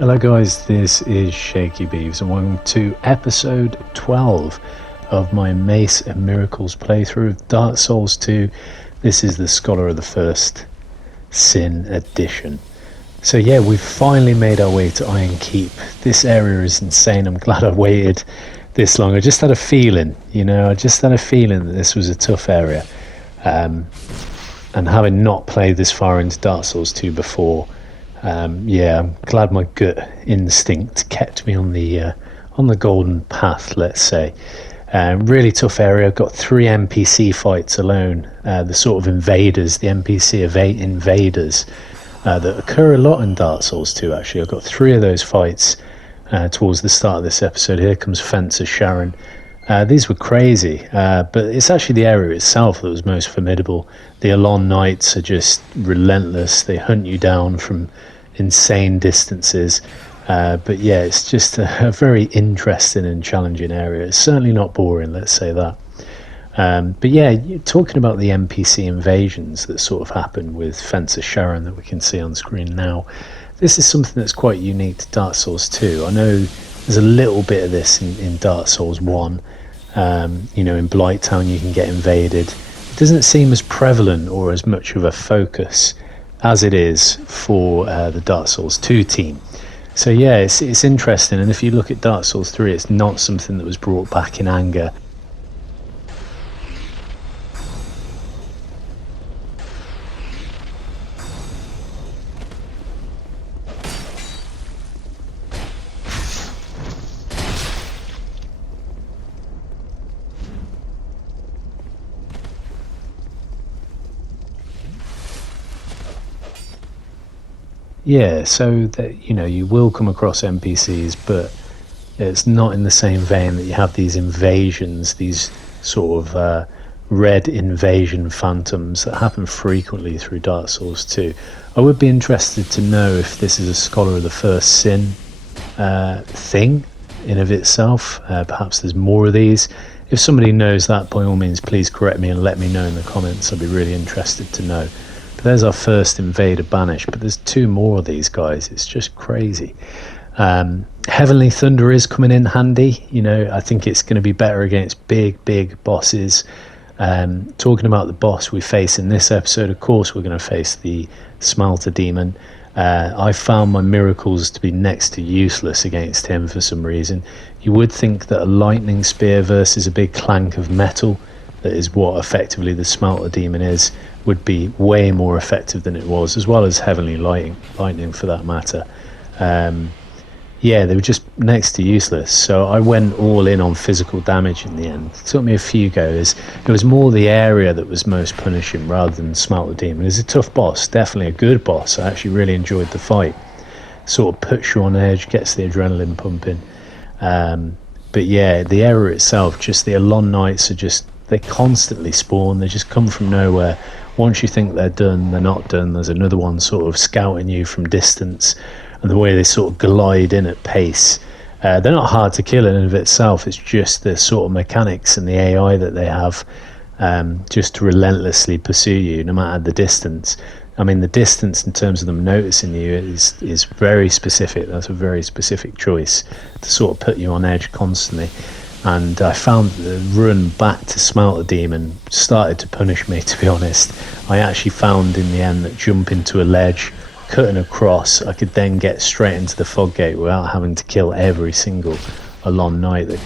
Hello guys, this is Shaky Beeves and welcome to episode 12 of my Mace and Miracles playthrough of Dark Souls 2. This is the Scholar of the First Sin edition. So yeah, we've finally made our way to Iron Keep. This area is insane. I'm glad I waited this long. I just had a feeling, that this was a tough area. And having not played this far into Dark Souls 2 before, I'm glad my gut instinct kept me on the golden path, let's say. Really tough area. I've got 3 NPC fights alone, the sort of invaders, the NPC invaders that occur a lot in Dark Souls 2 actually. I've got 3 of those fights towards the start of this episode. Here comes Fencer Sharon. These were crazy, but it's actually the area itself that was most formidable. The Alon Knights are just relentless. They hunt you down from insane distances. But yeah, it's just a very interesting and challenging area. It's certainly not boring, let's say that. But yeah, you're talking about the NPC invasions that sort of happen with Fencer Sharon that we can see on screen now. This is something that's quite unique to Dark Souls 2. I know there's a little bit of this in Dark Souls 1. In Blighttown you can get invaded. It doesn't seem as prevalent or as much of a focus as it is for the Dark Souls 2 team. So yeah, it's interesting, and if you look at Dark Souls 3, it's not something that was brought back in anger. Yeah, so that you will come across NPCs, but it's not in the same vein that you have these invasions, these sort of red invasion phantoms that happen frequently through Dark Souls 2. I would be interested to know if this is a Scholar of the First Sin thing in of itself. Perhaps there's more of these. If somebody knows that, by all means, please correct me and let me know in the comments. I'd be really interested to know. There's our first invader banished, but there's 2 more of these guys. It's just crazy. Heavenly Thunder is coming in handy. I think it's going to be better against big bosses. Talking about the boss we face in this episode, of course we're going to face the Smelter Demon. I found my miracles to be next to useless against him for some reason. You would think that a lightning spear versus a big clank of metal, that is what effectively the Smelter Demon is, would be way more effective than it was, as well as Heavenly Lightning for that matter. They were just next to useless, so I went all in on physical damage in the end. It took me a few goes. It was more the area that was most punishing rather than Smelter Demon. It's a tough boss, definitely a good boss. I actually really enjoyed the fight. Sort of puts you on edge, gets the adrenaline pumping. But yeah, the area itself, just the Alon Knights they constantly spawn. They just come from nowhere. Once you think they're done, they're not done. There's another one sort of scouting you from distance, and the way they sort of glide in at pace, they're not hard to kill in and of itself. It's just the sort of mechanics and the AI that they have, just to relentlessly pursue you no matter the distance. I mean, the distance in terms of them noticing you is very specific. That's a very specific choice to sort of put you on edge constantly. And I found the run back to Smelter Demon started to punish me, to be honest. I actually found in the end that jumping to a ledge, cutting across, I could then get straight into the fog gate without having to kill every single Alon Knight that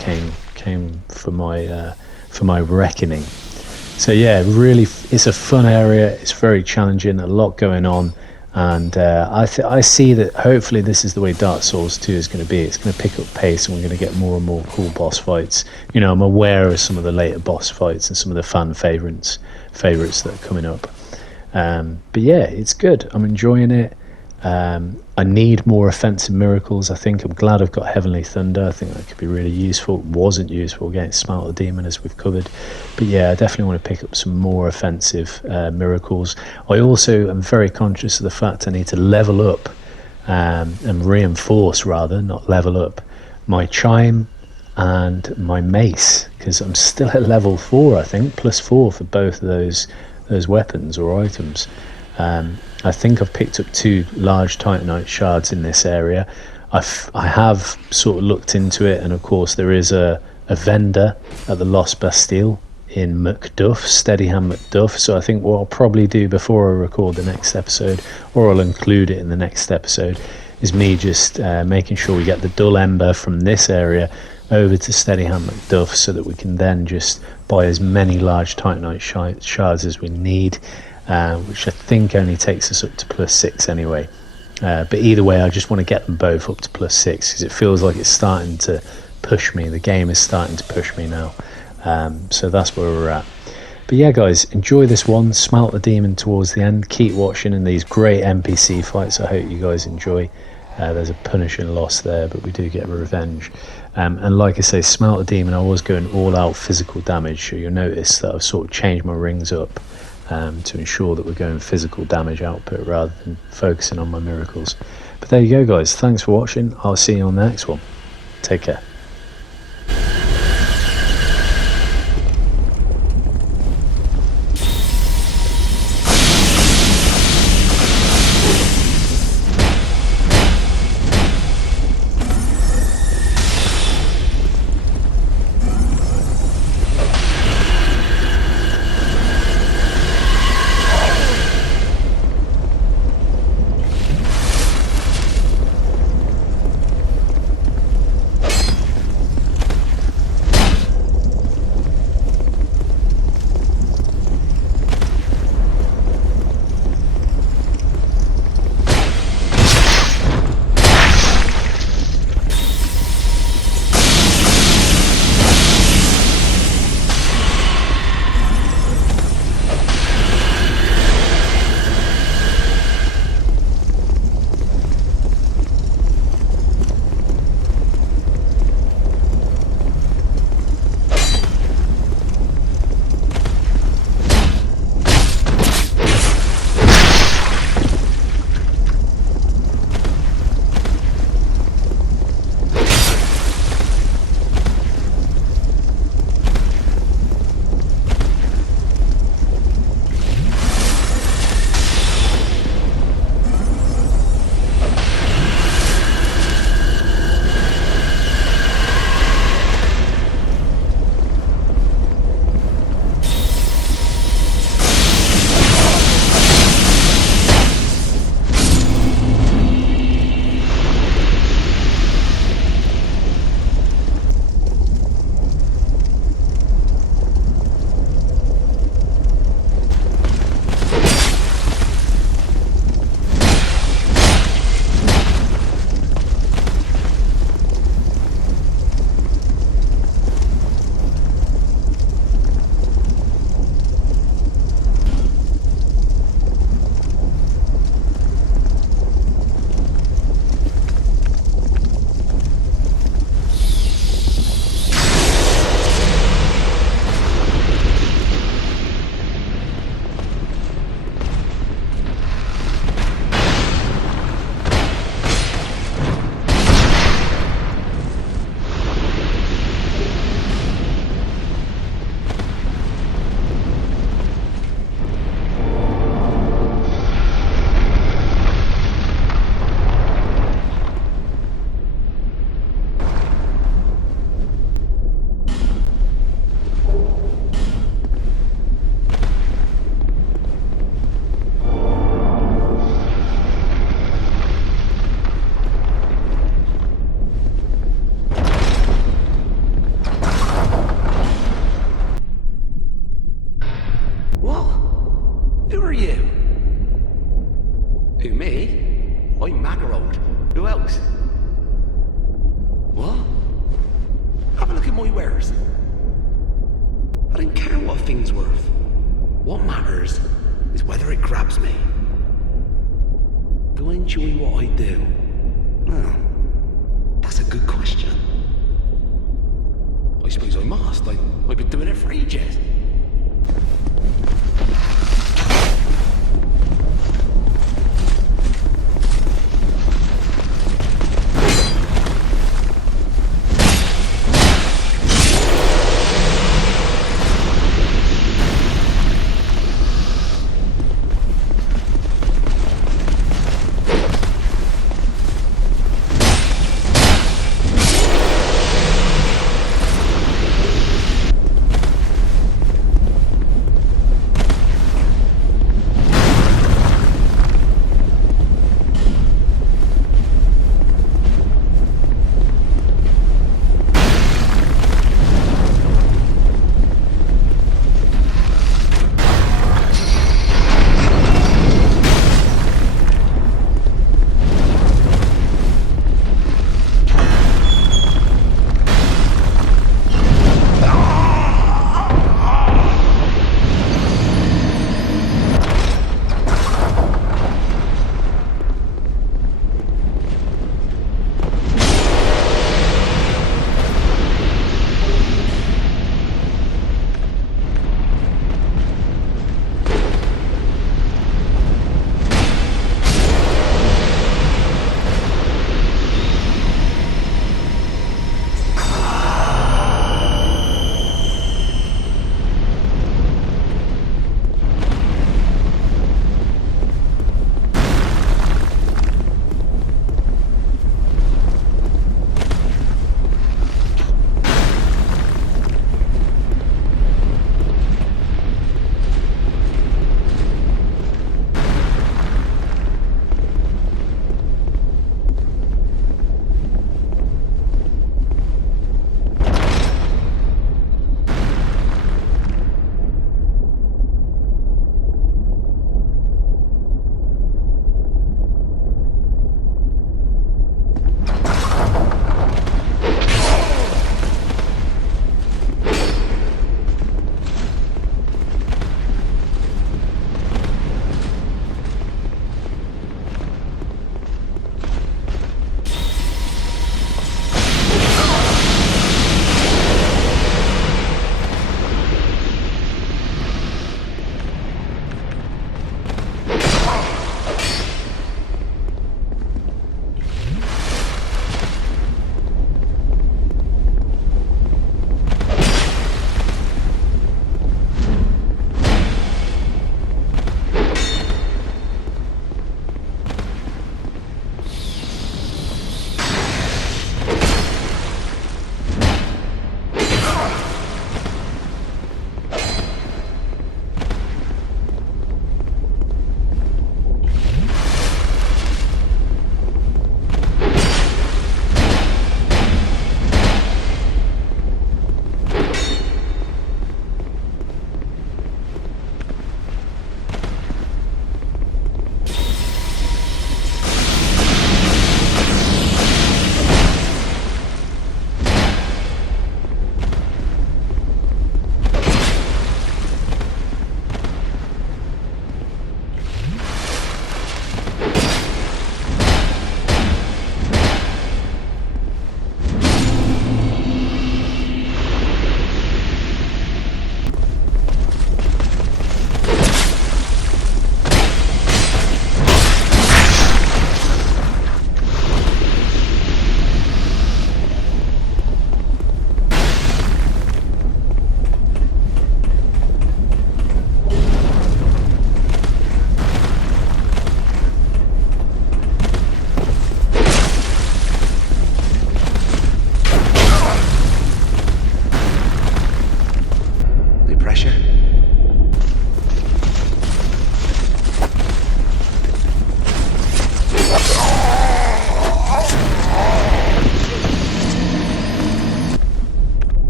came for my reckoning. So yeah, really, it's a fun area. It's very challenging, a lot going on. And I see that hopefully this is the way Dark Souls 2 is going to be. It's going to pick up pace and we're going to get more and more cool boss fights. I'm aware of some of the later boss fights and some of the fan favourites that are coming up. But yeah, it's good. I'm enjoying it. I need more offensive miracles. I think I'm glad I've got Heavenly Thunder. I think that could be really useful. It wasn't useful against Smelter Demon, as we've covered. But yeah, I definitely want to pick up some more offensive miracles. I also am very conscious of the fact I need to level up and reinforce, rather, not level up, my Chime and my Mace, because I'm still at level 4, I think, +4 for both of those weapons or items. I think I've picked up 2 large Titanite shards in this area. I have sort of looked into it, and of course there is a vendor at the Lost Bastille in Macduff, Steadyham Macduff. So I think what I'll probably do before I record the next episode, or I'll include it in the next episode, is me just making sure we get the dull ember from this area over to Steadyham Macduff, so that we can then just buy as many large titanite shards as we need, which I think only takes us up to +6 anyway. But either way, I just want to get them both up to +6, because it feels like it's starting to push me. The game is starting to push me now. So that's where we're at. But yeah, guys, enjoy this one. Smelt the demon towards the end. Keep watching in these great NPC fights. I hope you guys enjoy. There's a punishing loss there, but we do get revenge. And like I say, smelt the demon, I was going all out physical damage. So you'll notice that I've sort of changed my rings up to ensure that we're going physical damage output rather than focusing on my miracles. But there you go, guys. Thanks for watching. I'll see you on the next one. Take care. thing's worth. What matters is whether it grabs me. Go and enjoy what I do.